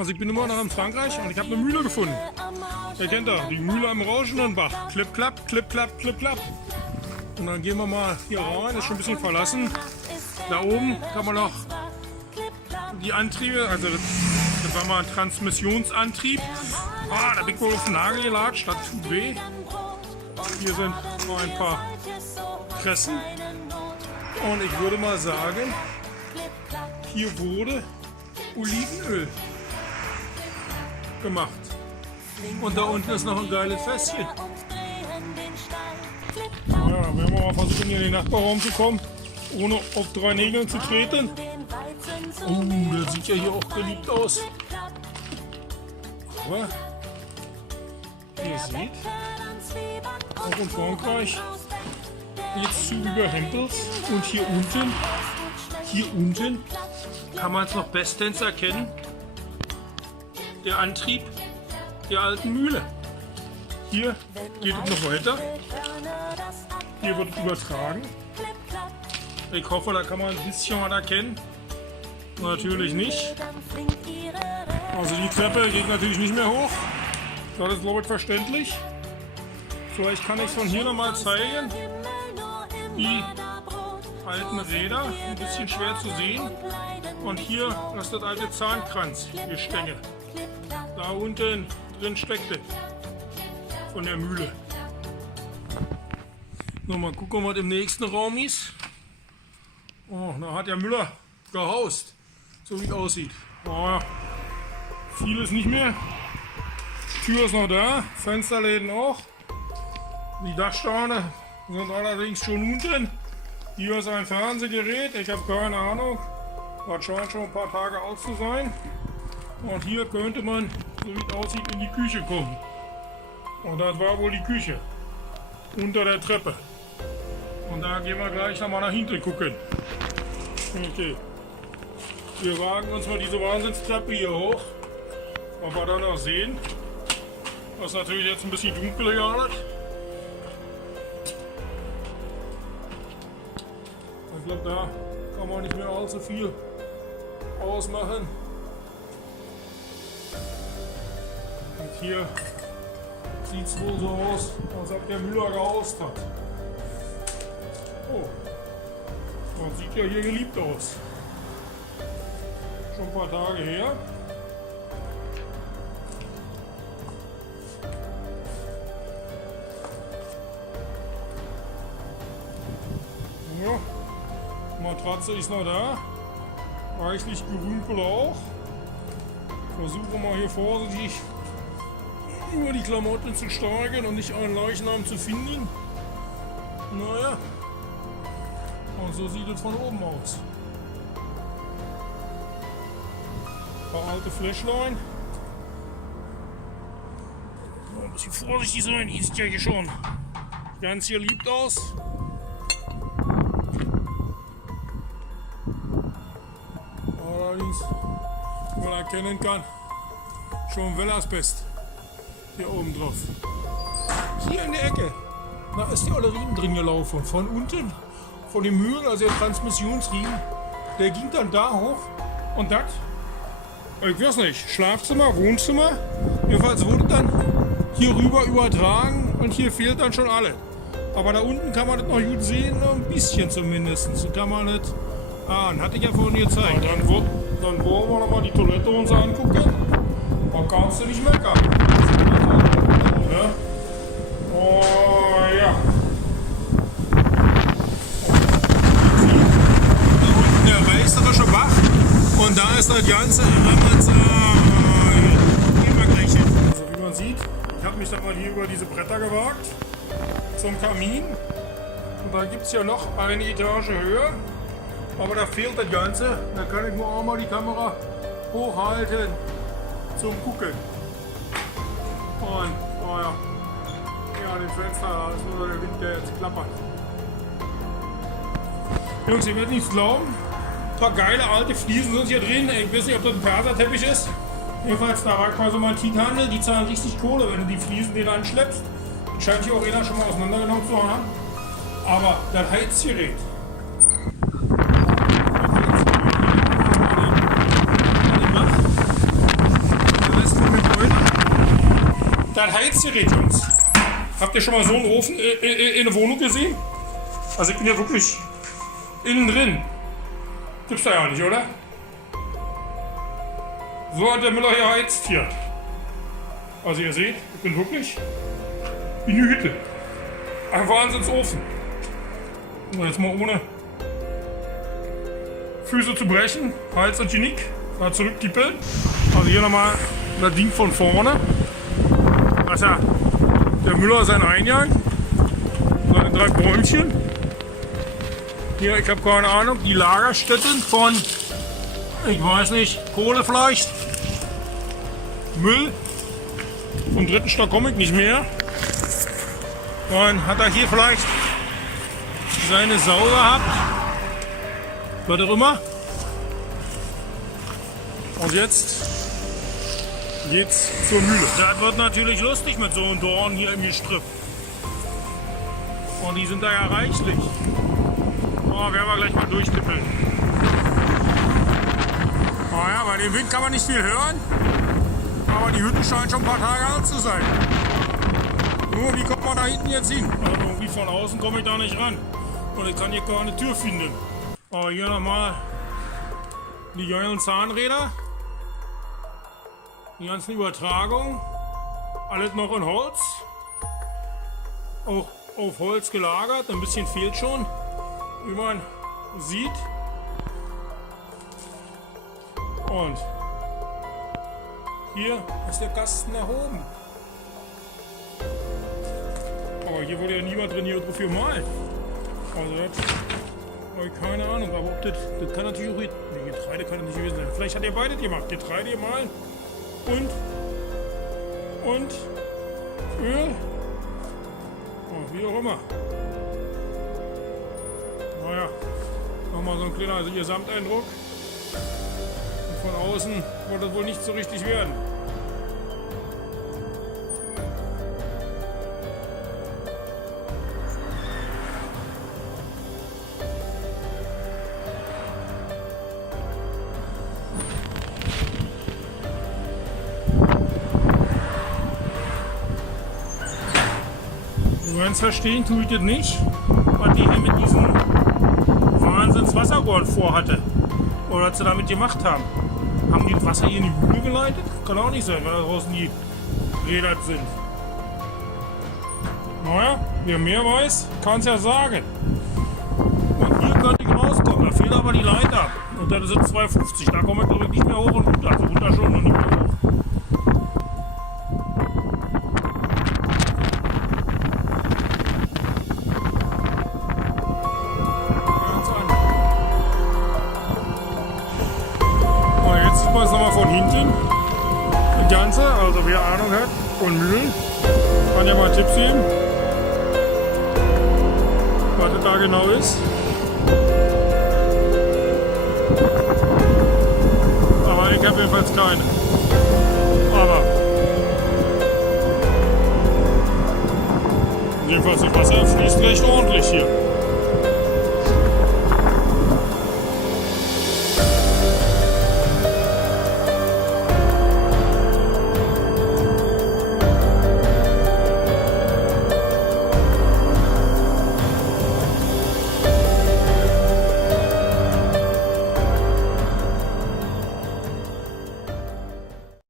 Also ich bin immer noch in Frankreich und ich habe eine Mühle gefunden. Ihr kennt da, die Mühle am Rauschenbach. Klipp, klapp, klipp, klapp, klipp, klapp. Und dann gehen wir mal hier rein, ist schon ein bisschen verlassen. Da oben kann man noch die Antriebe, also das war mal ein Transmissionsantrieb. Ah, da bin ich wohl auf den Nagel gelatscht, das tut weh. Hier sind noch ein paar Pressen. Und ich würde mal sagen, hier wurde Olivenöl gemacht. Und da unten ist noch ein geiles Fässchen. Ja, werden wir mal versuchen, hier in den Nachbarraum zu kommen, ohne auf 3 Nägeln zu treten. Oh, das sieht ja hier auch geliebt aus. Aber ihr seht, auch in Frankreich jetzt zu über Hempels. Und hier unten kann man es noch bestens erkennen, der Antrieb der alten Mühle. Hier geht es noch weiter. Hier wird es übertragen. Ich hoffe, da kann man ein bisschen was erkennen. Natürlich nicht. Also die Treppe geht natürlich nicht mehr hoch. Das ist, glaube ich, verständlich. Vielleicht kann ich es von hier nochmal zeigen. Die alten Räder, ein bisschen schwer zu sehen. Und hier ist das alte Zahnkranzgestänge. Da unten drin steckt es. Von der Mühle. Mal gucken, was im nächsten Raum ist. Oh, da hat der Müller gehaust. So wie es aussieht. Oh, ja. Vieles nicht mehr. Tür ist noch da. Fensterläden auch. Die Dachsteine sind allerdings schon unten. Hier ist ein Fernsehgerät. Ich habe keine Ahnung. Das scheint schon ein paar Tage alt zu sein. Und hier könnte man, so wie es aussieht, in die Küche kommen. Und das war wohl die Küche. Unter der Treppe. Und da gehen wir gleich nochmal nach hinten gucken. Okay. Wir wagen uns mal diese Wahnsinnstreppe hier hoch. Was wir dann noch sehen. Das ist natürlich jetzt ein bisschen dunkel gerade. Ich glaube, da kann man nicht mehr allzu viel ausmachen. Und hier sieht es wohl so aus, als ob der Müller gehaust hat. Oh, das sieht ja hier geliebt aus. Schon ein paar Tage her. Ja, Matratze ist noch da. Reichlich Gerümpel auch. Versuche mal hier vorsichtig über die Klamotten zu steigen und nicht einen Leichnam zu finden. Naja, und so sieht es von oben aus. Ein paar alte Fläschlein. Ein bisschen vorsichtig sein, die sieht ja hier schon ganz hier liebt aus. Allerdings, wie man erkennen kann, schon Wellasbest hier oben drauf. Hier in der Ecke, da ist die olle Riemen drin gelaufen. Von unten, von dem Mühlen, also der Transmissionsriemen, der ging dann da hoch und das, ich weiß nicht, Schlafzimmer, Wohnzimmer, jedenfalls wurde dann hier rüber übertragen und hier fehlt dann schon alle. Aber da unten kann man das noch gut sehen, ein bisschen zumindest. So kann man das ahnen. Hatte ich ja vorhin gezeigt. Dann wollen wir noch mal die Toilette uns angucken. Da kannst du nicht meckern. Ja. Oh ja. Da unten der reißerische Bach. Und da ist das Ganze, wenn man sagt, gehen wir gleich hin. Also wie man sieht, ich habe mich dann mal hier über diese Bretter gewagt. Zum Kamin. Und da gibt es ja noch eine Etage höher. Aber da fehlt das Ganze. Da kann ich nur auch mal die Kamera hochhalten zum Gucken. Und, oh ja, hier an dem Fenster, da ist nur der Wind, der jetzt klappert. Jungs, ihr werdet nichts glauben. Ein paar geile alte Fliesen sind hier drin. Ich weiß nicht, ob das ein Perserteppich ist. Jedenfalls, da war quasi mal ein Titanhandel. Die zahlen richtig Kohle, wenn du die Fliesen denen anschleppst. Scheint hier auch jeder schon mal auseinandergenommen zu haben. Aber das Heizgerät. Das Heizgerät, Jungs. Habt ihr schon mal so einen Ofen in der Wohnung gesehen? Also ich bin ja wirklich innen drin. Gibt's da ja nicht, oder? So hat der Müller hier heizt hier. Also ihr seht, ich bin wirklich in die Hütte. Ein Wahnsinnsofen. Und jetzt mal ohne Füße zu brechen, Hals und Genick, mal zurückkippeln. Also hier nochmal das Ding von vorne. Also der Müller sein Eingang, seine 3 Bäumchen. Hier, ich habe keine Ahnung, die Lagerstätten von, ich weiß nicht, Kohle vielleicht, Müll. Vom 3. Stock komme ich nicht mehr. Dann hat er hier vielleicht seine Sau gehabt. Was auch immer. Und jetzt geht's zur Mühle. Das wird natürlich lustig mit so einem Dorn hier im Gestrüpp. Und die sind da ja reichlich. Oh, werden wir gleich mal durchkippeln. Naja, bei dem Wind kann man nicht viel hören. Aber die Hütte scheint schon ein paar Tage alt zu sein. Nur, wie kommt man da hinten jetzt hin? Also irgendwie von außen komme ich da nicht ran. Und ich kann hier keine Tür finden. Aber hier nochmal die geilen Zahnräder. Die ganzen Übertragungen. Alles noch in Holz. Auch auf Holz gelagert. Ein bisschen fehlt schon, wie man sieht. Und hier ist der Kasten nach oben. Aber hier wurde ja niemand drin hier drauf gemalt. Also das habe ich keine Ahnung. Aber ob das kann natürlich auch... Nee, Getreide kann das nicht gewesen sein. Vielleicht hat er beide gemacht. Getreide gemahlen und Öl. Oh, wie auch immer. Naja, nochmal so ein kleiner Gesamteindruck. Und von außen wird das wohl nicht so richtig werden. Ganz verstehen tue ich das nicht, was die hier mit diesem Wahnsinns-Wasserrohr vorhatte. Oder was sie damit gemacht haben. Haben die das Wasser hier in die Mühle geleitet? Kann auch nicht sein, weil da draußen die Räder sind. Naja, wer mehr weiß, kann es ja sagen. Und hier könnte ich rauskommen, da fehlt aber die Leiter. Und das sind 250, da komme ich glaube ich nicht mehr hoch und runter. Also runter schon und nicht mehr hoch. Jetzt nochmal von hinten. Das Ganze, also wer Ahnung hat von Mühlen, kann ja mal Tipps geben, was das da genau ist. Aber ich habe jedenfalls keine. Aber jedenfalls das Wasser fließt recht ordentlich hier.